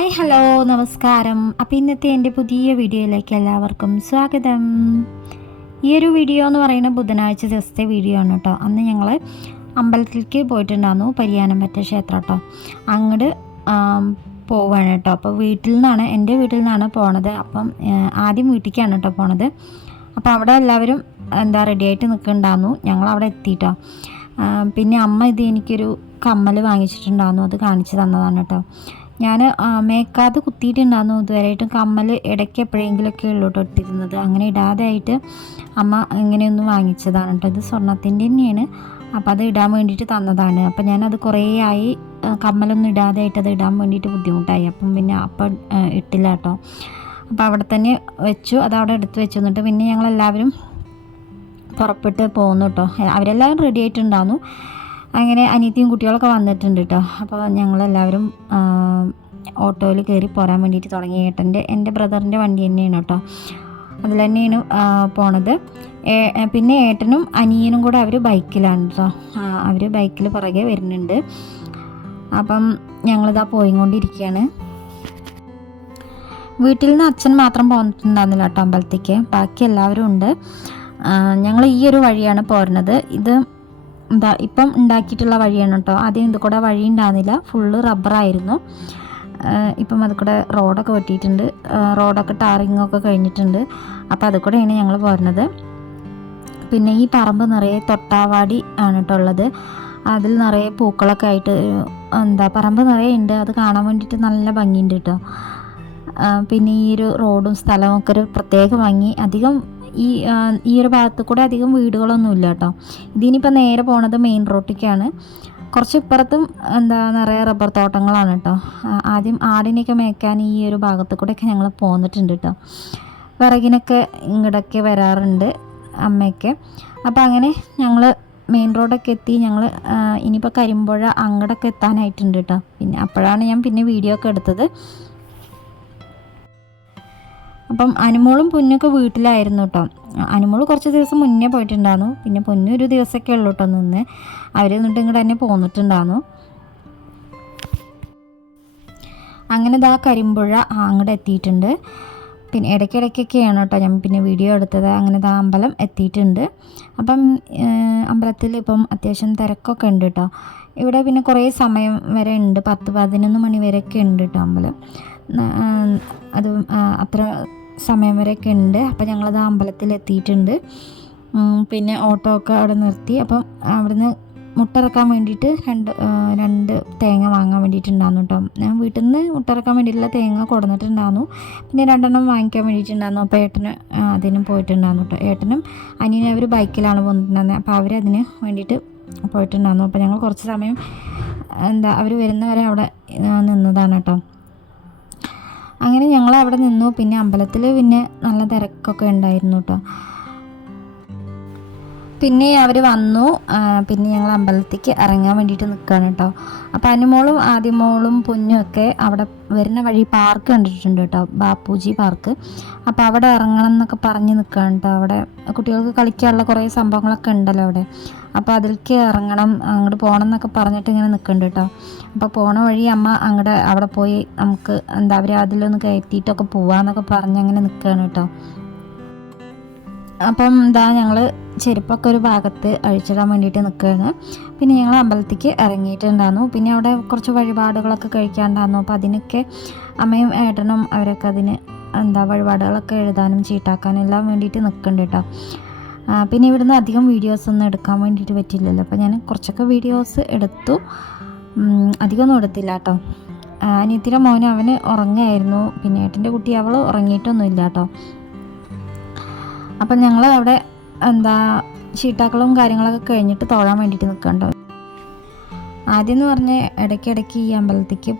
Hi hello നമസ്കാരം. അപ്പോൾ ഇന്നത്തെ എൻ്റെ പുതിയ വീഡിയോയിലേക്ക് എല്ലാവർക്കും സ്വാഗതം. ഈ ഒരു വീഡിയോ എന്ന് പറയുന്നത് ബുധനാഴ്ച ദിവസത്തെ വീഡിയോ ആണ് കേട്ടോ. അന്ന് ഞങ്ങൾ അമ്പലത്തിലേക്ക് പോയിട്ടുണ്ടായിരുന്നു, പരിയാനംപറ്റ ക്ഷേത്രം കേട്ടോ. അങ്ങോട്ട് പോവാണ് കേട്ടോ. അപ്പോൾ എൻ്റെ വീട്ടിൽ നിന്നാണ് പോണത്. അപ്പം ആദ്യം വീട്ടിലേക്കാണ് കേട്ടോ പോണത്. അപ്പോൾ അവിടെ എല്ലാവരും റെഡി ആയിട്ട് നിൽക്കുന്നുണ്ടായിരുന്നു. ഞങ്ങളവിടെ എത്തിയിട്ടോ. പിന്നെ അമ്മ എനിക്കൊരു കമ്മൽ വാങ്ങിച്ചിട്ടുണ്ടായിരുന്നു, അത് കാണിച്ചു തന്നതാണ് കേട്ടോ. ഞാൻ മേക്കാതെ കുത്തിയിട്ടുണ്ടായിരുന്നു ഇതുവരെയായിട്ടും. കമ്മൽ ഇടയ്ക്ക് എപ്പോഴെങ്കിലുമൊക്കെ ഉള്ളൂ കേട്ടോ ഇട്ടിരുന്നത്. അങ്ങനെ ഇടാതെ ആയിട്ട് അമ്മ ഇങ്ങനെയൊന്ന് വാങ്ങിച്ചതാണ് കേട്ടോ. ഇത് സ്വർണ്ണത്തിൻ്റെ തന്നെയാണ്. അപ്പോൾ അത് ഇടാൻ വേണ്ടിയിട്ട് തന്നതാണ്. അപ്പോൾ ഞാനത് കുറേ ആയി കമ്മലൊന്നും ഇടാതെ ആയിട്ട് അത് ഇടാൻ വേണ്ടിയിട്ട് ബുദ്ധിമുട്ടായി. അപ്പം ഇട്ടില്ല കേട്ടോ. അപ്പോൾ അവിടെ തന്നെ വെച്ചു, അത് അവിടെ എടുത്ത് വെച്ചു. എന്നിട്ട് പിന്നെ ഞങ്ങളെല്ലാവരും പുറപ്പെട്ട് പോകുന്നു കേട്ടോ. അവരെല്ലാവരും റെഡി ആയിട്ടുണ്ടായിരുന്നു. അങ്ങനെ അനിയത്തിയും കുട്ടികളൊക്കെ വന്നിട്ടുണ്ട് കേട്ടോ. അപ്പോൾ ഞങ്ങളെല്ലാവരും ഓട്ടോയിൽ കയറി പോരാൻ വേണ്ടിയിട്ട് തുടങ്ങി. എൻ്റെ ബ്രദറിൻ്റെ വണ്ടി തന്നെയാണ് കേട്ടോ, അതിൽ തന്നെയാണ് പോണത്. പിന്നെ ഏട്ടനും അനിയനും കൂടെ അവർ ബൈക്കിലാണ് കേട്ടോ. അവർ ബൈക്കിൽ പുറകെ വരുന്നുണ്ട്. അപ്പം ഞങ്ങളിതാ പോയിക്കൊണ്ടിരിക്കുകയാണ്. വീട്ടിൽ നിന്ന് അച്ഛൻ മാത്രം പോന്നിട്ടുണ്ടായിരുന്നില്ല കേട്ടോ അമ്പലത്തേക്ക്, ബാക്കി എല്ലാവരും ഉണ്ട്. ഞങ്ങൾ ഈ ഒരു വഴിയാണ് പോരുന്നത്. ഇത് ഇപ്പം ഉണ്ടാക്കിയിട്ടുള്ള വഴിയാണ് കേട്ടോ. ആദ്യം ഇത് കൂടെ വഴി ഉണ്ടായിരുന്നില്ല, ഫുള്ള് റബ്ബറായിരുന്നു. ഇപ്പം അത് കൂടെ റോഡൊക്കെ വെട്ടിയിട്ടുണ്ട്, റോഡൊക്കെ ടാറിങ്ങൊക്കെ കഴിഞ്ഞിട്ടുണ്ട്. അപ്പോൾ അത് കൂടെയാണ് ഞങ്ങൾ പോരുന്നത്. പിന്നെ ഈ പറമ്പ് നിറയെ തൊട്ടാവാടി ആണ് കേട്ടോ ഉള്ളത്. അതിൽ നിറയെ പൂക്കളൊക്കെ ആയിട്ട് പറമ്പ് നിറയെ ഉണ്ട്. അത് കാണാൻ വേണ്ടിയിട്ട് നല്ല ഭംഗിയുണ്ട് കേട്ടോ. പിന്നെ ഈ ഒരു റോഡും സ്ഥലവും ഒക്കെ ഒരു പ്രത്യേക ഭംഗി. അധികം ഈ ഒരു ഭാഗത്ത് കൂടെ അധികം വീടുകളൊന്നുമില്ല കേട്ടോ. ഇതിനിപ്പോൾ നേരെ പോണത് മെയിൻ റോഡിലേക്കാണ്. കുറച്ച് ഇപ്പുറത്തും നിറയെ റബ്ബർ തോട്ടങ്ങളാണ് കേട്ടോ. ആദ്യം ആടിനെയൊക്കെ മേയ്ക്കാൻ ഈ ഒരു ഭാഗത്ത് കൂടെയൊക്കെ ഞങ്ങൾ പോന്നിട്ടുണ്ട് കേട്ടോ. വിറകിനൊക്കെ ഇങ്ങോട്ടൊക്കെ വരാറുണ്ട് അമ്മയൊക്കെ. അപ്പോൾ അങ്ങനെ ഞങ്ങൾ മെയിൻ റോഡൊക്കെ എത്തി. ഞങ്ങൾ ഇനിയിപ്പോൾ കരിമ്പുഴ അങ്ങോട്ടൊക്കെ എത്താനായിട്ടുണ്ട് കേട്ടോ. പിന്നെ അപ്പോഴാണ് ഞാൻ വീഡിയോ ഒക്കെ എടുത്തത്. അപ്പം അനുമോളും പൊന്നൊക്കെ വീട്ടിലായിരുന്നു കേട്ടോ. അനുമോൾ കുറച്ച് ദിവസം മുന്നേ പോയിട്ടുണ്ടായിരുന്നു. പിന്നെ പൊന്നു ഒരു ദിവസമൊക്കെ ഉള്ളൂ കേട്ടോ നിന്ന്. അവർ എന്നിട്ട് ഇങ്ങോട്ട് തന്നെ പോന്നിട്ടുണ്ടായിരുന്നു. അങ്ങനെ ഇതാ കരിമ്പുഴ അങ്ങോട്ട് എത്തിയിട്ടുണ്ട്. പിന്നെ ഇടയ്ക്കിടയ്ക്കൊക്കെയാണ് കേട്ടോ ഞാൻ വീഡിയോ എടുത്തത്. അങ്ങനെ ഇതാ അമ്പലം എത്തിയിട്ടുണ്ട്. അപ്പം അമ്പലത്തിൽ ഇപ്പം അത്യാവശ്യം തിരക്കൊക്കെ ഉണ്ട് കേട്ടോ. ഇവിടെ പിന്നെ കുറേ സമയം വരെ ഉണ്ട്, 10-11 മണി വരെയൊക്കെ ഉണ്ട് കേട്ടോ അമ്പലം. അത് അത്ര സമയം വരെയൊക്കെ ഉണ്ട്. അപ്പോൾ ഞങ്ങളത് അമ്പലത്തിൽ എത്തിയിട്ടുണ്ട്. പിന്നെ ഓട്ടോ ഒക്കെ അവിടെ നിർത്തി. അപ്പം അവിടുന്ന് മുട്ടിറക്കാൻ വേണ്ടിയിട്ട് രണ്ട് തേങ്ങ വാങ്ങാൻ വേണ്ടിയിട്ടുണ്ടായിരുന്നു കേട്ടോ. ഞാൻ വീട്ടിൽ നിന്ന് മുട്ടിറക്കാൻ വേണ്ടിയിട്ടുള്ള തേങ്ങ കൊടുന്നിട്ടുണ്ടായിരുന്നു. പിന്നെ 2 വാങ്ങിക്കാൻ വേണ്ടിയിട്ടുണ്ടായിരുന്നു. അപ്പോൾ ഏട്ടന് അതിനും പോയിട്ടുണ്ടായിരുന്നു കേട്ടോ. ഏട്ടനും അനിയനും അവർ ബൈക്കിലാണ് പോയിട്ടുണ്ടായിരുന്നത്. അപ്പോൾ അവരതിന് വേണ്ടിയിട്ട് പോയിട്ടുണ്ടായിരുന്നു. അപ്പോൾ ഞങ്ങൾ കുറച്ച് സമയം അവർ വരുന്നവരെ അവിടെ നിന്നതാണ് കേട്ടോ. അങ്ങനെ ഞങ്ങൾ അവിടെ നിന്നു. പിന്നെ അമ്പലത്തിൽ പിന്നെ നല്ല തിരക്കൊക്കെ ഉണ്ടായിരുന്നു കേട്ടോ. പിന്നെ അവർ വന്നു. പിന്നെ ഞങ്ങൾ അമ്പലത്തേക്ക് ഇറങ്ങാൻ വേണ്ടിയിട്ട് നിൽക്കുകയാണ് കേട്ടോ. അപ്പോൾ അനുമോളും ആദ്യമോളും പൊന്നും ഒക്കെ അവിടെ വരുന്ന വഴി പാർക്ക് കണ്ടിട്ടുണ്ട് കേട്ടോ, ബാപ്പുജി പാർക്ക്. അപ്പോൾ അവിടെ ഇറങ്ങണം എന്നൊക്കെ പറഞ്ഞ് നിൽക്കുകയാണ് കേട്ടോ. അവിടെ കുട്ടികൾക്ക് കളിക്കാനുള്ള കുറേ സംഭവങ്ങളൊക്കെ ഉണ്ടല്ലോ അവിടെ. അപ്പോൾ അതിലേക്ക് ഇറങ്ങണം, അങ്ങോട്ട് പോകണം എന്നൊക്കെ പറഞ്ഞിട്ട് ഇങ്ങനെ നിൽക്കുന്നുണ്ട് കേട്ടോ. അപ്പോൾ പോണ വഴി അമ്മ അവിടെ പോയി നമുക്ക് അവർ അതിലൊന്ന് കയറ്റിയിട്ടൊക്കെ പോവാന്നൊക്കെ പറഞ്ഞ് അങ്ങനെ നിൽക്കുകയാണ് കേട്ടോ. അപ്പം ഞങ്ങൾ ചെരുപ്പൊക്കെ ഒരു ഭാഗത്ത് അഴിച്ചിടാൻ വേണ്ടിയിട്ട് നിൽക്കുകയാണ്. പിന്നെ ഞങ്ങൾ അമ്പലത്തേക്ക് ഇറങ്ങിയിട്ടുണ്ടായിരുന്നു. പിന്നെ അവിടെ കുറച്ച് വഴിപാടുകളൊക്കെ കഴിക്കാണ്ടായിരുന്നു. അപ്പോൾ അതിനൊക്കെ അമ്മയും ഏട്ടനും അവരൊക്കെ അതിന് വഴിപാടുകളൊക്കെ എഴുതാനും ചീട്ടാക്കാനും എല്ലാം വേണ്ടിയിട്ട് നിൽക്കുന്നുണ്ട് കേട്ടോ. പിന്നെ ഇവിടുന്ന് അധികം വീഡിയോസൊന്നും എടുക്കാൻ വേണ്ടിയിട്ട് പറ്റില്ലല്ലോ. അപ്പോൾ ഞാൻ കുറച്ചൊക്കെ വീഡിയോസ് എടുത്തു, അധികമൊന്നും എടുത്തില്ല കേട്ടോ. അനിയത്തിയുടെ മോന് അവന് ഉറങ്ങുമായിരുന്നു. പിന്നെ ഏട്ടൻ്റെ കുട്ടി അവൾ ഉറങ്ങിയിട്ടൊന്നുമില്ല കേട്ടോ. അപ്പം ഞങ്ങൾ അവിടെ ചീട്ടാക്കളും കാര്യങ്ങളൊക്കെ കഴിഞ്ഞിട്ട് തൊഴാൻ വേണ്ടിയിട്ട് നിൽക്കണ്ടോ. ആദ്യം എന്ന് പറഞ്ഞാൽ ഇടയ്ക്കിടയ്ക്ക് ഈ അമ്പലത്തേക്ക്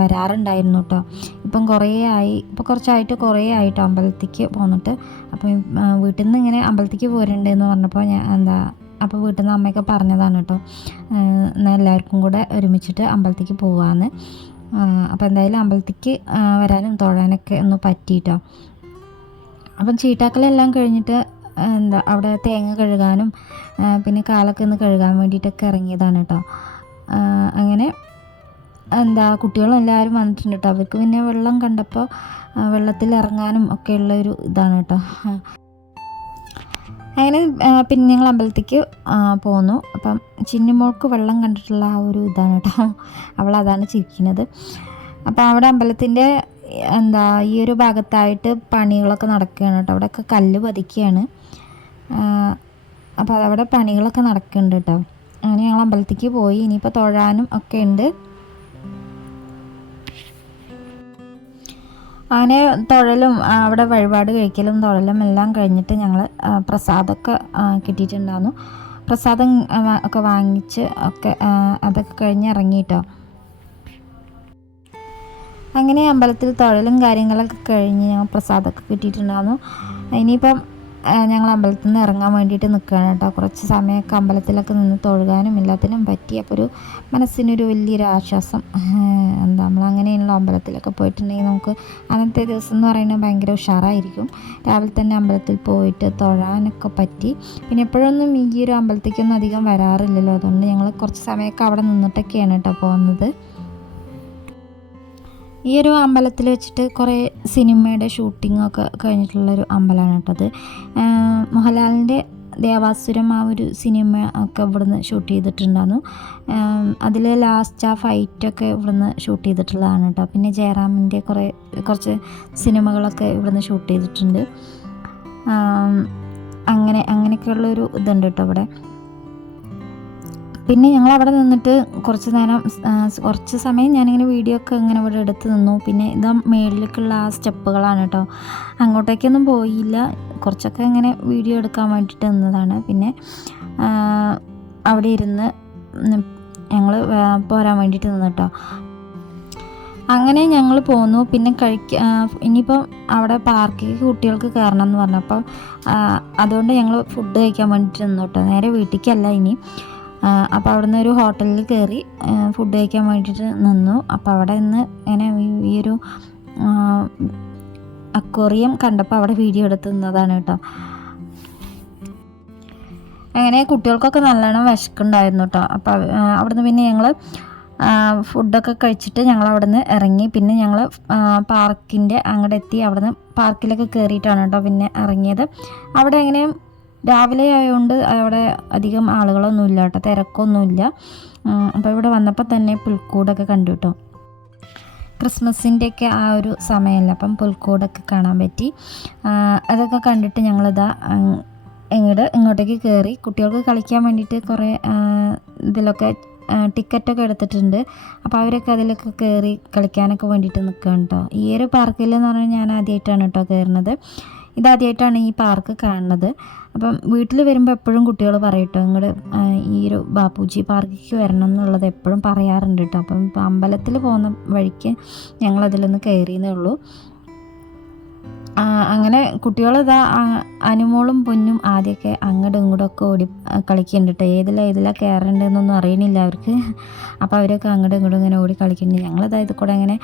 വരാറുണ്ടായിരുന്നു കേട്ടോ. ഇപ്പം കുറച്ചായിട്ട് കുറേ ആയിട്ടോ അമ്പലത്തേക്ക് പോന്നിട്ട്. അപ്പം വീട്ടിൽ നിന്ന് ഇങ്ങനെ അമ്പലത്തേക്ക് പോരുന്നുണ്ടെന്ന് പറഞ്ഞപ്പോൾ അപ്പോൾ വീട്ടിൽ നിന്ന് അമ്മയൊക്കെ പറഞ്ഞതാണ് കേട്ടോ, എന്നാൽ എല്ലാവർക്കും കൂടെ ഒരുമിച്ചിട്ട് അമ്പലത്തേക്ക് പോവാമെന്ന്. അപ്പോൾ എന്തായാലും അമ്പലത്തേക്ക് വരാനും തൊഴാനൊക്കെ ഒന്ന് പറ്റിയിട്ടോ. അപ്പം ചീട്ടാക്കലെല്ലാം കഴിഞ്ഞിട്ട് അവിടെ തേങ്ങ കഴുകാനും പിന്നെ കാലൊക്കെ ഒന്ന് കഴുകാൻ വേണ്ടിയിട്ടൊക്കെ ഇറങ്ങിയതാണ് കേട്ടോ. അങ്ങനെ കുട്ടികളും എല്ലാവരും വന്നിട്ടുണ്ട് കേട്ടോ. അവർക്ക് പിന്നെ വെള്ളം കണ്ടപ്പോൾ വെള്ളത്തിൽ ഇറങ്ങാനും ഒക്കെ ഉള്ളൊരു ഇതാണ് കേട്ടോ. അങ്ങനെ പിന്നെ ഞങ്ങൾ അമ്പലത്തേക്ക് പോന്നു. അപ്പം ചിന്നുമോൾക്ക് വെള്ളം കണ്ടിട്ടുള്ള ആ ഒരു ഇതാണ് കേട്ടോ, അവളതാണ് ചിരിക്കുന്നത്. അപ്പം അവിടെ അമ്പലത്തിൻ്റെ ഈ ഒരു ഭാഗത്തായിട്ട് പണികളൊക്കെ നടക്കുകയാണ് കേട്ടോ. അവിടെയൊക്കെ കല്ല് പതിക്കുകയാണ്. അപ്പോൾ അതവിടെ പണികളൊക്കെ നടക്കുന്നുണ്ട് കേട്ടോ. അങ്ങനെ ഞങ്ങൾ അമ്പലത്തേക്ക് പോയി. ഇനിയിപ്പോൾ തൊഴാനും ഒക്കെ ഉണ്ട്. അങ്ങനെ തൊഴലും അവിടെ വഴിപാട് കഴിക്കലും തൊഴലും എല്ലാം കഴിഞ്ഞിട്ട് ഞങ്ങൾ പ്രസാദമൊക്കെ കിട്ടിയിട്ടുണ്ടായിരുന്നു. പ്രസാദം ഒക്കെ വാങ്ങിച്ച് ഒക്കെ അതൊക്കെ കഴിഞ്ഞ് ഇറങ്ങിയിട്ടോ. അങ്ങനെ അമ്പലത്തിൽ തൊഴലും കാര്യങ്ങളൊക്കെ കഴിഞ്ഞ് ഞങ്ങൾ പ്രസാദമൊക്കെ കിട്ടിയിട്ടുണ്ടായിരുന്നു. ഇനിയിപ്പം ഞങ്ങൾ അമ്പലത്തിൽ നിന്ന് ഇറങ്ങാൻ വേണ്ടിയിട്ട് നിൽക്കുകയാണ് കേട്ടോ. കുറച്ച് സമയമൊക്കെ അമ്പലത്തിലൊക്കെ നിന്ന് തൊഴുകാനും എല്ലാത്തിനും പറ്റി. അപ്പോൾ ഒരു മനസ്സിനൊരു വലിയൊരു ആശ്വാസം. നമ്മളങ്ങനെയുള്ള അമ്പലത്തിലൊക്കെ പോയിട്ടുണ്ടെങ്കിൽ നമുക്ക് അന്നത്തെ ദിവസം എന്ന് പറയുന്നത് ഭയങ്കര ഉഷാറായിരിക്കും. രാവിലെ തന്നെ അമ്പലത്തിൽ പോയിട്ട് തൊഴാനൊക്കെ പറ്റി. പിന്നെ എപ്പോഴൊന്നും ഈ ഒരു അമ്പലത്തേക്കൊന്നും അധികം വരാറില്ലല്ലോ, അതുകൊണ്ട് ഞങ്ങൾ കുറച്ച് സമയമൊക്കെ അവിടെ നിന്നിട്ടൊക്കെയാണ് കേട്ടോ പോകുന്നത്. ഈ ഒരു അമ്പലത്തിൽ വെച്ചിട്ട് കുറേ സിനിമയുടെ ഷൂട്ടിങ്ങൊക്കെ കഴിഞ്ഞിട്ടുള്ളൊരു അമ്പലമാണ് കേട്ടോ അത്. മോഹൻലാലിൻ്റെ ദേവാസുരം ആ ഒരു സിനിമ ഒക്കെ ഇവിടുന്ന് ഷൂട്ട് ചെയ്തിട്ടുണ്ടായിരുന്നു. അതിൽ ലാസ്റ്റ് ആ ഫൈറ്റൊക്കെ ഇവിടുന്ന് ഷൂട്ട് ചെയ്തിട്ടുള്ളതാണ് കേട്ടോ. പിന്നെ ജയറാമിൻ്റെ കുറച്ച് സിനിമകളൊക്കെ ഇവിടുന്ന് ഷൂട്ട് ചെയ്തിട്ടുണ്ട്. അങ്ങനെയൊക്കെയുള്ളൊരു ഇതുണ്ട് കേട്ടോ ഇവിടെ. പിന്നെ ഞങ്ങൾ അവിടെ നിന്നിട്ട് കുറച്ച് സമയം ഞാനിങ്ങനെ വീഡിയോ ഒക്കെ ഇങ്ങനെ ഇവിടെ എടുത്ത് നിന്നു. പിന്നെ ഇതാ മേളിലേക്കുള്ള ആ സ്റ്റെപ്പുകളാണ് കേട്ടോ. അങ്ങോട്ടേക്കൊന്നും പോയില്ല, കുറച്ചൊക്കെ ഇങ്ങനെ വീഡിയോ എടുക്കാൻ വേണ്ടിയിട്ട് നിന്നതാണ്. പിന്നെ അവിടെ ഇരുന്ന് ഞങ്ങൾ പോരാൻ വേണ്ടിയിട്ട് നിന്ന് കേട്ടോ. അങ്ങനെ ഞങ്ങൾ പോന്നു. പിന്നെ ഇനിയിപ്പം അവിടെ പാർക്കിലേക്ക് കുട്ടികൾക്ക് കയറണം എന്ന് പറഞ്ഞപ്പോൾ അതുകൊണ്ട് ഞങ്ങൾ ഫുഡ് കഴിക്കാൻ വേണ്ടിയിട്ട് നിന്നു കേട്ടോ. നേരെ വീട്ടിലേക്കല്ല ഇനി. അപ്പോൾ അവിടെ നിന്ന് ഒരു ഹോട്ടലിൽ കയറി ഫുഡ് കഴിക്കാൻ വേണ്ടിയിട്ട് നിന്നു. അപ്പോൾ അവിടെ നിന്ന് ഇങ്ങനെ ഈ ഒരു അക്വേറിയം കണ്ടപ്പോൾ അവിടെ വീഡിയോ എടുത്ത് നിന്നതാണ് കേട്ടോ. അങ്ങനെ കുട്ടികൾക്കൊക്കെ നല്ലോണം വിശക്കുണ്ടായിരുന്നു കേട്ടോ. അപ്പോൾ അവിടുന്ന് പിന്നെ ഞങ്ങൾ ഫുഡൊക്കെ കഴിച്ചിട്ട് ഞങ്ങൾ അവിടെ നിന്ന് ഇറങ്ങി. പിന്നെ ഞങ്ങൾ പാർക്കിൻ്റെ അങ്ങോട്ട് എത്തി. അവിടെ നിന്ന് പാർക്കിലൊക്കെ കയറിയിട്ടാണ് കേട്ടോ പിന്നെ ഇറങ്ങിയത്. അവിടെ എങ്ങനെയും രാവിലെ ആയതുകൊണ്ട് അവിടെ അധികം ആളുകളൊന്നുമില്ല കേട്ടോ, തിരക്കൊന്നുമില്ല. അപ്പോൾ ഇവിടെ വന്നപ്പോൾ തന്നെ പുൽക്കൂടൊക്കെ കണ്ടു കേട്ടോ. ക്രിസ്മസിൻ്റെയൊക്കെ ആ ഒരു സമയമല്ല, അപ്പം പുൽക്കൂടൊക്കെ കാണാൻ പറ്റി. അതൊക്കെ കണ്ടിട്ട് ഞങ്ങളിതാ ഇങ്ങോട്ടേക്ക് കയറി. കുട്ടികൾക്ക് കളിക്കാൻ വേണ്ടിയിട്ട് കുറേ ഇതിലൊക്കെ ടിക്കറ്റൊക്കെ എടുത്തിട്ടുണ്ട്. അപ്പോൾ അവരൊക്കെ അതിലൊക്കെ കയറി കളിക്കാനൊക്കെ വേണ്ടിയിട്ട് നിൽക്കുകയാണ് കേട്ടോ. ഈ ഒരു പാർക്കിൽ എന്ന് പറഞ്ഞാൽ ഞാൻ ആദ്യമായിട്ടാണ് കേട്ടോ കയറുന്നത്. ഇതാദ്യമായിട്ടാണ് ഈ പാർക്ക് കാണുന്നത്. അപ്പം വീട്ടിൽ വരുമ്പോൾ എപ്പോഴും കുട്ടികൾ പറയട്ടോ ഇങ്ങോട്ട് ഈ ഒരു ബാപ്പുജി പാർക്കിലേക്ക് വരണം എന്നുള്ളത് എപ്പോഴും പറയാറുണ്ട് കേട്ടോ. അപ്പം ഇപ്പം അമ്പലത്തിൽ പോകുന്ന വഴിക്ക് ഞങ്ങളതിലൊന്ന് കയറിയെന്നേ ഉള്ളൂ. അങ്ങനെ കുട്ടികളിതാ അനുമോളും പൊന്നും ആദ്യമൊക്കെ അങ്ങോട്ടും ഇങ്ങോട്ടൊക്കെ ഓടി കളിക്കുന്നുണ്ട് കേട്ടോ. ഏതിലാണ് കയറേണ്ടതെന്നൊന്നും അറിയണില്ല അവർക്ക്. അപ്പോൾ അവരൊക്കെ അങ്ങോട്ടും ഇങ്ങോട്ടും ഇങ്ങനെ ഓടി കളിക്കുന്നുണ്ട്. ഞങ്ങളിതാ ഇത് കൂടെ ഇങ്ങനെ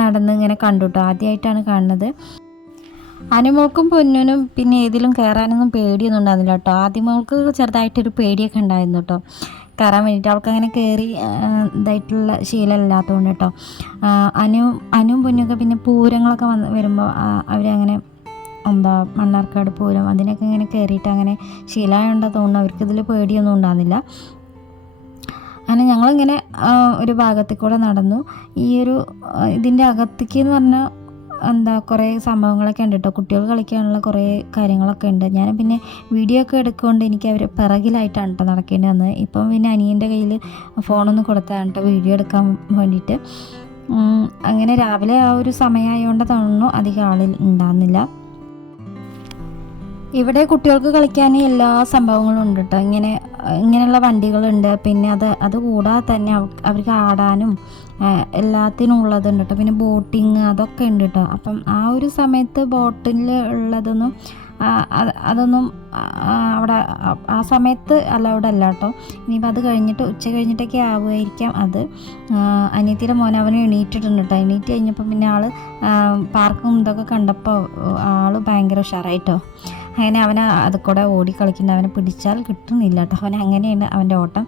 നടന്ന് ഇങ്ങനെ കണ്ടു കേട്ടോ. ആദ്യമായിട്ടാണ് കാണുന്നത്. അനുമോൾക്കും പൊന്നിനും പിന്നെ ഏതിലും കയറാനൊന്നും പേടിയൊന്നും ഉണ്ടായിരുന്നില്ല കേട്ടോ. ആദ്യമോൾക്ക് ചെറുതായിട്ടൊരു പേടിയൊക്കെ ഉണ്ടായിരുന്നു കേട്ടോ കയറാൻ വേണ്ടിയിട്ട്. അവൾക്ക് അങ്ങനെ കയറി ഇതായിട്ടുള്ള ശീലമില്ലാത്തതുകൊണ്ട് കേട്ടോ. അനുവും പൊന്നൊക്കെ പിന്നെ പൂരങ്ങളൊക്കെ വരുമ്പോൾ അവരങ്ങനെ മണ്ണാർക്കാട് പൂരം അതിനൊക്കെ ഇങ്ങനെ കയറിയിട്ട് അങ്ങനെ ശീലമായുണ്ടെന്ന് തോന്നുന്നു. അവർക്കിതിൽ പേടിയൊന്നും ഉണ്ടാകുന്നില്ല. അങ്ങനെ ഞങ്ങളിങ്ങനെ ഒരു ഭാഗത്തിൽ കൂടെ നടന്നു. ഈ ഒരു ഇതിൻ്റെ അകത്തേക്ക് എന്ന് പറഞ്ഞാൽ കുറേ സംഭവങ്ങളൊക്കെ ഉണ്ട് കേട്ടോ. കുട്ടികൾ കളിക്കാനുള്ള കുറേ കാര്യങ്ങളൊക്കെ ഉണ്ട്. ഞാൻ പിന്നെ വീഡിയോ ഒക്കെ എടുക്കുകൊണ്ട് എനിക്ക് അവർ പിറകിലായിട്ടാണ് കേട്ടോ നടക്കേണ്ടി വന്നത്. ഇപ്പം പിന്നെ അനിയൻ്റെ കയ്യിൽ ഫോണൊന്ന് കൊടുത്താണ് കേട്ടോ വീഡിയോ എടുക്കാൻ വേണ്ടിയിട്ട്. അങ്ങനെ രാവിലെ ആ ഒരു സമയമായതുകൊണ്ട് തോന്നുന്നു അധികം ആളിൽ ഉണ്ടാകുന്നില്ല. ഇവിടെ കുട്ടികൾക്ക് കളിക്കാൻ എല്ലാ സംഭവങ്ങളും ഉണ്ട് കേട്ടോ. ഇങ്ങനെയുള്ള വണ്ടികളുണ്ട്. പിന്നെ അത് കൂടാതെ തന്നെ അവർക്ക് ആടാനും എല്ലാത്തിനും ഉള്ളതുണ്ട് കേട്ടോ. പിന്നെ ബോട്ടിങ് അതൊക്കെ ഉണ്ട് കേട്ടോ. അപ്പം ആ ഒരു സമയത്ത് ബോട്ടിൽ ഉള്ളതൊന്നും അതൊന്നും അവിടെ ആ സമയത്ത് അലൗഡ് അല്ല കേട്ടോ. ഇനിയിപ്പോൾ അത് കഴിഞ്ഞിട്ട് ഉച്ച കഴിഞ്ഞിട്ടൊക്കെ ആവുമായിരിക്കാം അത്. അനിയത്തിയുടെ മോൻ അവന് എണീറ്റിട്ടുണ്ട് കേട്ടോ. എണീറ്റ് കഴിഞ്ഞപ്പോൾ പിന്നെ ആൾ പാർക്കും ഇതൊക്കെ കണ്ടപ്പോൾ ആൾ ഭയങ്കര ഉഷാറായിട്ടോ. അങ്ങനെ അവൻ അത് കൂടെ ഓടി കളിക്കുന്നുണ്ട്. അവനെ പിടിച്ചാൽ കിട്ടുന്നില്ല കേട്ടോ. അവൻ അങ്ങനെയാണ് അവൻ്റെ ഓട്ടം.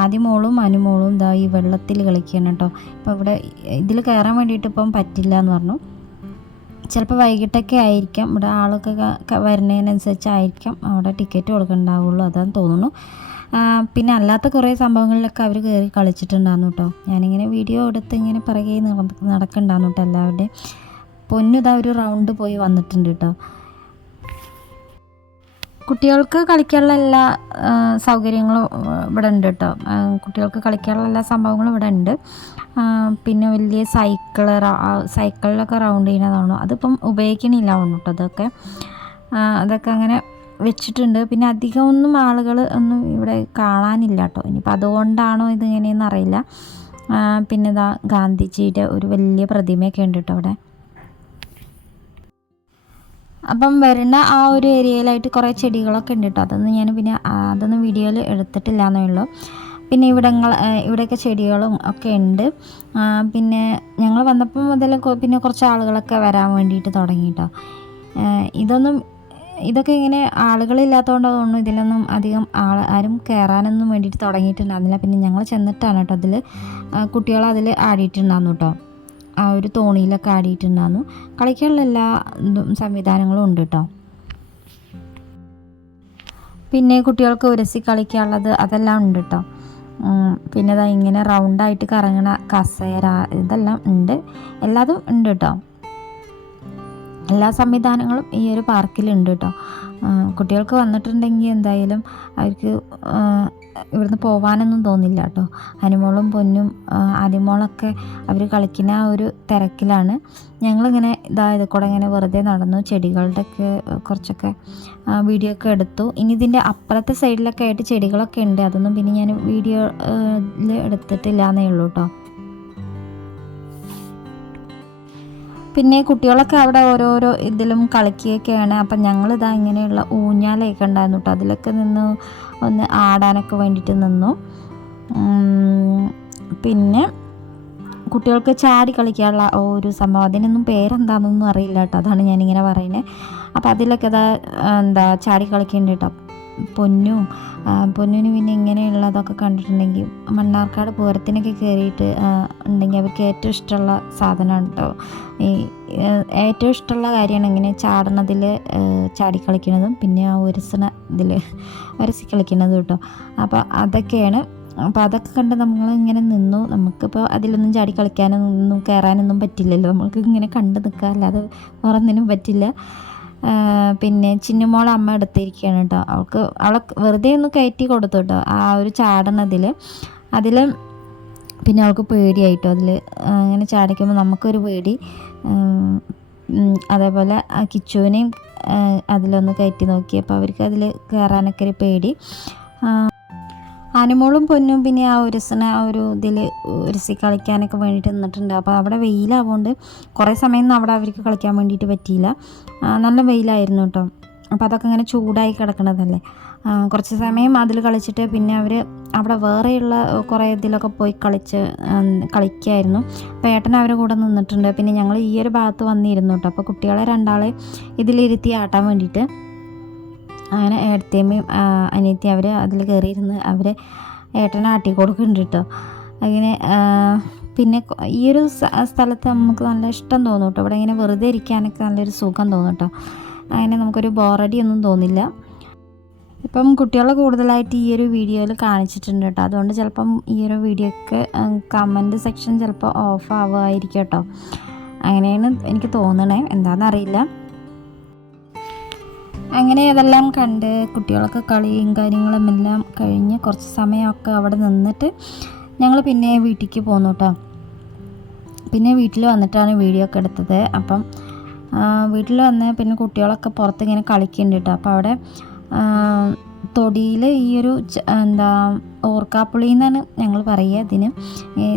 ആദ്യം മോളും അനുമോളും ഇതാ ഈ വെള്ളത്തിൽ കളിക്കുകയാണ് കേട്ടോ. ഇപ്പോൾ ഇവിടെ ഇതിൽ കയറാൻ വേണ്ടിയിട്ട് ഇപ്പം പറ്റില്ല എന്ന് പറഞ്ഞു. ചിലപ്പോൾ വൈകിട്ടൊക്കെ ആയിരിക്കാം, ഇവിടെ ആളൊക്കെ വരുന്നതിനനുസരിച്ചായിരിക്കാം അവിടെ ടിക്കറ്റ് കൊടുക്കണ്ടാവുള്ളൂ, അതാന്ന് തോന്നുന്നു. പിന്നെ അല്ലാത്ത കുറേ സംഭവങ്ങളിലൊക്കെ അവർ കയറി കളിച്ചിട്ടുണ്ടായിരുന്നു കേട്ടോ. ഞാനിങ്ങനെ വീഡിയോ എടുത്ത് ഇങ്ങനെ പിറകെ നടക്കണ്ടായിരുന്നു കേട്ടോ എല്ലാവരുടെയും. പൊന്നിതാ ഒരു റൗണ്ട് പോയി വന്നിട്ടുണ്ട് കേട്ടോ. കുട്ടികൾക്ക് കളിക്കാനുള്ള എല്ലാ സൗകര്യങ്ങളും ഇവിടെ ഉണ്ട് കേട്ടോ. കുട്ടികൾക്ക് കളിക്കാനുള്ള എല്ലാ സംഭവങ്ങളും ഇവിടെ ഉണ്ട്. പിന്നെ വലിയ സൈക്കിളിലൊക്കെ റൗണ്ട് ചെയ്യുന്നതാണോ, അതിപ്പം ഉപയോഗിക്കണില്ല കേട്ടോ. അതൊക്കെ അങ്ങനെ വെച്ചിട്ടുണ്ട്. പിന്നെ അധികം ഒന്നും ആളുകൾ ഒന്നും ഇവിടെ കാണാനില്ല കേട്ടോ. ഇനിയിപ്പോൾ അതുകൊണ്ടാണോ ഇതിങ്ങനെയെന്ന് അറിയില്ല. പിന്നെ ഇതാ ഗാന്ധിജിയുടെ ഒരു വലിയ പ്രതിമയൊക്കെ ഉണ്ട് കേട്ടോ അവിടെ. അപ്പം വരുന്ന ആ ഒരു ഏരിയയിലായിട്ട് കുറേ ചെടികളൊക്കെ ഉണ്ട് കേട്ടോ. അതൊന്നും വീഡിയോയിൽ എടുത്തിട്ടില്ല എന്നേ ഉള്ളൂ. പിന്നെ ഇവിടെയൊക്കെ ചെടികളും ഒക്കെ ഉണ്ട്. പിന്നെ ഞങ്ങൾ വന്നപ്പോൾ മുതൽ പിന്നെ കുറച്ച് ആളുകളൊക്കെ വരാൻ വേണ്ടിയിട്ട് തുടങ്ങി കേട്ടോ. ഇതൊക്കെ ഇങ്ങനെ ആളുകളില്ലാത്തതുകൊണ്ട് തോന്നുന്നു ഇതിലൊന്നും അധികം ആരും കയറാനൊന്നും വേണ്ടിയിട്ട് തുടങ്ങിയിട്ടുണ്ടായിരുന്നില്ല. പിന്നെ ഞങ്ങൾ ചെന്നിട്ടാണ് കേട്ടോ അതിൽ കുട്ടികളതിൽ ആടിയിട്ടുണ്ടായിരുന്നു കേട്ടോ. ആ ഒരു തോണിയിലൊക്കെ ആടിയിട്ടുണ്ടായിരുന്നു. കളിക്കാനുള്ള എല്ലാ സംവിധാനങ്ങളും ഉണ്ട് കേട്ടോ. പിന്നെ കുട്ടികൾക്ക് ഉരസി കളിക്കാനുള്ളത് അതെല്ലാം ഉണ്ട് കേട്ടോ. പിന്നെ ഇതാ ഇങ്ങനെ റൗണ്ടായിട്ട് കറങ്ങണ കസേര ഇതെല്ലാം ഉണ്ട്, എല്ലാതും ഉണ്ട് കേട്ടോ. എല്ലാ സംവിധാനങ്ങളും ഈ ഒരു പാർക്കിലുണ്ട് കേട്ടോ. കുട്ടികൾക്ക് വന്നിട്ടുണ്ടെങ്കിൽ എന്തായാലും അവർക്ക് ഇവിടുന്ന് പോകാനൊന്നും തോന്നില്ല കേട്ടോ. അനുമോളും പൊന്നും ആദ്യമോളൊക്കെ അവർ കളിക്കുന്ന ആ ഒരു തിരക്കിലാണ്. ഞങ്ങളിങ്ങനെ ഇത് കൂടെ ഇങ്ങനെ വെറുതെ നടന്നു, ചെടികളുടെയൊക്കെ കുറച്ചൊക്കെ വീഡിയോ ഒക്കെ എടുത്തു. ഇനി ഇതിൻ്റെ അപ്പുറത്തെ സൈഡിലൊക്കെ ആയിട്ട് ചെടികളൊക്കെ ഉണ്ട്, അതൊന്നും പിന്നെ ഞാൻ വീഡിയോയിൽ എടുത്തിട്ടില്ല എന്നേ ഉള്ളൂ കേട്ടോ. പിന്നെ കുട്ടികളൊക്കെ അവിടെ ഓരോരോ ഇതിലും കളിക്കുകയൊക്കെയാണ്. അപ്പം ഞങ്ങളിതാ ഇങ്ങനെയുള്ള ഊഞ്ഞാലയൊക്കെ ഉണ്ടായിരുന്നു കേട്ടോ. അതിലൊക്കെ നിന്ന് ഒന്ന് ആടാനൊക്കെ വേണ്ടിയിട്ട് നിന്നു. പിന്നെ കുട്ടികൾക്ക് ചാടി കളിക്കാനുള്ള ഒരു സംഭവം, അതിനൊന്നും പേരെന്താണെന്നൊന്നും അറിയില്ല കേട്ടോ, അതാണ് ഞാനിങ്ങനെ പറയുന്നത്. അപ്പോൾ അതിലൊക്കെ ചാടി കളിക്കുന്നുണ്ട് കേട്ടോ. പൊന്നിന് പിന്നെ ഇങ്ങനെയുള്ളതൊക്കെ കണ്ടിട്ടുണ്ടെങ്കിൽ മണ്ണാർക്കാട് പൂരത്തിനൊക്കെ കയറിയിട്ട് ഉണ്ടെങ്കിൽ അവർക്ക് ഏറ്റവും ഇഷ്ടമുള്ള സാധനമാണ് കേട്ടോ. ഏറ്റവും ഇഷ്ടമുള്ള കാര്യമാണ് ഇങ്ങനെ ചാടണതിൽ ചാടിക്കളിക്കുന്നതും പിന്നെ ആ ഉരസി കളിക്കുന്നതും കേട്ടോ. അപ്പോൾ അതൊക്കെയാണ്. അപ്പോൾ അതൊക്കെ കണ്ട് നമ്മളിങ്ങനെ നിന്നു. നമുക്കിപ്പോൾ അതിലൊന്നും ചാടി കളിക്കാനൊന്നും കയറാനൊന്നും പറ്റില്ലല്ലോ, നമ്മൾക്ക് ഇങ്ങനെ കണ്ട് നിൽക്കുക, അല്ലാതെ വേറൊന്നിനും പറ്റില്ല. പിന്നെ ചിന്നുമോൾ അമ്മ എടുത്തിരിക്കുകയാണ് കേട്ടോ. അവളെ വെറുതെ ഒന്ന് കയറ്റി കൊടുത്തു കേട്ടോ ആ ഒരു ചാടണതിൽ. പിന്നെ അവൾക്ക് പേടിയായിട്ടോ അങ്ങനെ ചാടിക്കുമ്പോൾ നമുക്കൊരു പേടി. അതേപോലെ കിച്ചുവിനെയും അതിലൊന്ന് കയറ്റി നോക്കിയപ്പോൾ അവർക്ക് അതിൽ കയറാനൊക്കെ ഒരു പേടി. അനുമോളും പൊന്നും പിന്നെ ആ ഒരു ഇതിൽ ഉരസി കളിക്കാനൊക്കെ വേണ്ടിയിട്ട് നിന്നിട്ടുണ്ട്. അപ്പോൾ അവിടെ വെയിലാവുകൊണ്ട് കുറേ സമയം അവിടെ അവർക്ക് കളിക്കാൻ വേണ്ടിയിട്ട് പറ്റിയില്ല, നല്ല വെയിലായിരുന്നു കേട്ടോ. അപ്പോൾ അതൊക്കെ ഇങ്ങനെ ചൂടായി കിടക്കണതല്ലേ. കുറച്ച് സമയം അതിൽ കളിച്ചിട്ട് പിന്നെ അവർ അവിടെ വേറെയുള്ള കുറേ ഇതിലൊക്കെ പോയി കളിക്കായിരുന്നു. അപ്പോൾ ഏട്ടൻ അവരുടെ കൂടെ നിന്നിട്ടുണ്ട്. പിന്നെ ഞങ്ങൾ ഈ ഒരു ഭാഗത്ത് വന്നിരുന്നു കേട്ടോ. അപ്പോൾ കുട്ടികളെ രണ്ടാളെ ഇതിലിരുത്തി ആട്ടാൻ വേണ്ടിയിട്ട് അങ്ങനെ ഏട്ടത്തിയമ്മയും അനിയത്തി അവർ അതിൽ കയറിയിരുന്ന് അവരെ ഏട്ടനെ ആട്ടി കൊടുക്കുന്നുണ്ട് കേട്ടോ. അങ്ങനെ പിന്നെ ഈ ഒരു സ്ഥലത്ത് നമുക്ക് നല്ല ഇഷ്ടം തോന്നും കേട്ടോ. ഇവിടെ ഇങ്ങനെ വെറുതെ ഇരിക്കാനൊക്കെ നല്ലൊരു സുഖം തോന്നും കേട്ടോ. അങ്ങനെ നമുക്കൊരു ബോറടിയൊന്നും തോന്നില്ല. ഇപ്പം കുട്ടികളെ കൂടുതലായിട്ട് ഈ ഒരു വീഡിയോയിൽ കാണിച്ചിട്ടുണ്ട് കേട്ടോ. അതുകൊണ്ട് ചിലപ്പം ഈ ഒരു വീഡിയോക്ക് കമൻറ്റ് സെക്ഷൻ ചിലപ്പോൾ ഓഫ് ആവുമായിരിക്കും കേട്ടോ. അങ്ങനെയാണ് എനിക്ക് തോന്നണേ, എന്താണെന്നറിയില്ല. അങ്ങനെ അതെല്ലാം കണ്ട് കുട്ടികളൊക്കെ കളിയും കാര്യങ്ങളും എല്ലാം കഴിഞ്ഞ് കുറച്ച് സമയമൊക്കെ അവിടെ നിന്നിട്ട് ഞങ്ങൾ പിന്നെ വീട്ടിലേക്ക് പോന്നു കേട്ടോ. പിന്നെ വീട്ടിൽ വന്നിട്ടാണ് വീഡിയോ ഒക്കെ എടുത്തത്. അപ്പം വീട്ടിൽ വന്ന് പിന്നെ കുട്ടികളൊക്കെ പുറത്ത് ഇങ്ങനെ കളിക്കുന്നുണ്ട് കേട്ടോ. അപ്പോൾ അവിടെ തൊടിയിൽ ഈ ഒരു ഓർക്കാപ്പുളി എന്നാണ് ഞങ്ങൾ പറയുക.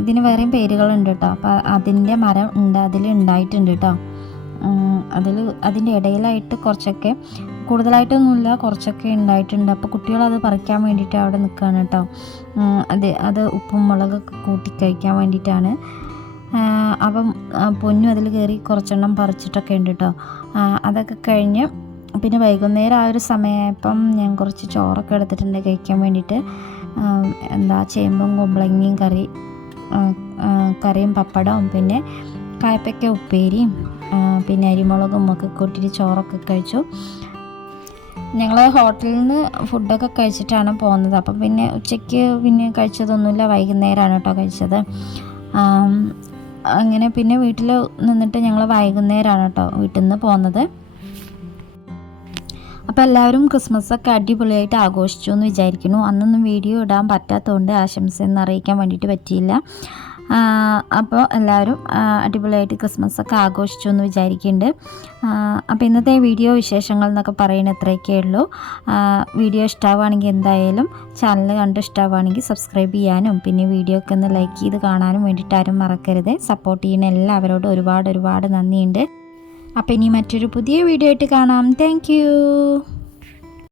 ഇതിന് വേറെയും പേരുകളുണ്ട് കേട്ടോ. അപ്പോൾ അതിൻ്റെ മരം ഉണ്ട്, അതിൽ ഉണ്ടായിട്ടുണ്ട് കേട്ടോ. അതിൻ്റെ ഇടയിലായിട്ട് കുറച്ചൊക്കെ, കൂടുതലായിട്ടൊന്നുമില്ല, കുറച്ചൊക്കെ ഉണ്ടായിട്ടുണ്ട്. അപ്പോൾ കുട്ടികളത് പറിക്കാൻ വേണ്ടിയിട്ട് അവിടെ നിൽക്കുകയാണ് കേട്ടോ. അത് ഉപ്പും മുളകൊക്കെ കൂട്ടി കഴിക്കാൻ വേണ്ടിയിട്ടാണ്. അപ്പം പൊന്നും അതിൽ കയറി കുറച്ചെണ്ണം പറിച്ചിട്ടൊക്കെ ഉണ്ട് കേട്ടോ. അതൊക്കെ കഴിഞ്ഞ് പിന്നെ വൈകുന്നേരം ആ ഒരു സമയമായപ്പം ഞാൻ കുറച്ച് ചോറൊക്കെ എടുത്തിട്ടുണ്ട് കഴിക്കാൻ വേണ്ടിയിട്ട്. ചേമ്പും കുമ്പളങ്ങയും കറിയും പപ്പടവും പിന്നെ കായ്പയ്ക്ക ഉപ്പേരിയും പിന്നെ അരിമുളകും ഒക്കെ കൂട്ടിയിട്ട് ചോറൊക്കെ കഴിച്ചു. ഞങ്ങൾ ഹോട്ടലിൽ നിന്ന് ഫുഡൊക്കെ കഴിച്ചിട്ടാണ് പോകുന്നത്. അപ്പം പിന്നെ ഉച്ചയ്ക്ക് പിന്നെ കഴിച്ചതൊന്നുമില്ല, വൈകുന്നേരമാണ് കേട്ടോ കഴിച്ചത്. അങ്ങനെ പിന്നെ വീട്ടിൽ നിന്നിട്ട് ഞങ്ങൾ വൈകുന്നേരമാണ് കേട്ടോ വീട്ടിൽ നിന്ന് പോകുന്നത്. അപ്പോൾ എല്ലാവരും ക്രിസ്മസൊക്കെ അടിപൊളിയായിട്ട് ആഘോഷിച്ചു എന്ന് വിചാരിക്കുന്നു. അന്നൊന്നും വീഡിയോ ഇടാൻ പറ്റാത്തതുകൊണ്ട് ആശംസയൊന്നും അറിയിക്കാൻ വേണ്ടിയിട്ട് പറ്റിയില്ല. അപ്പോൾ എല്ലാവരും അടിപൊളിയായിട്ട് ക്രിസ്മസൊക്കെ ആഘോഷിച്ചു എന്ന് വിചാരിക്കുന്നുണ്ട്. അപ്പോൾ ഇന്നത്തെ വീഡിയോ വിശേഷങ്ങൾ എന്നൊക്കെ പറയുന്നത് ഇത്രയൊക്കെ ഉള്ളൂ. വീഡിയോ ഇഷ്ടമാവുകയാണെങ്കിൽ എന്തായാലും ചാനൽ കണ്ട് ഇഷ്ടമാവുകയാണെങ്കിൽ സബ്സ്ക്രൈബ് ചെയ്യാനും പിന്നെ വീഡിയോ ഒക്കെ ഒന്ന് ലൈക്ക് ചെയ്ത് കാണാനും വേണ്ടിയിട്ട് ആരും മറക്കരുത്. സപ്പോർട്ട് ചെയ്യുന്ന എല്ലാവരോടും ഒരുപാട് നന്ദിയുണ്ട്. അപ്പോൾ ഇനി മറ്റൊരു പുതിയ വീഡിയോ ആയിട്ട് കാണാം. താങ്ക്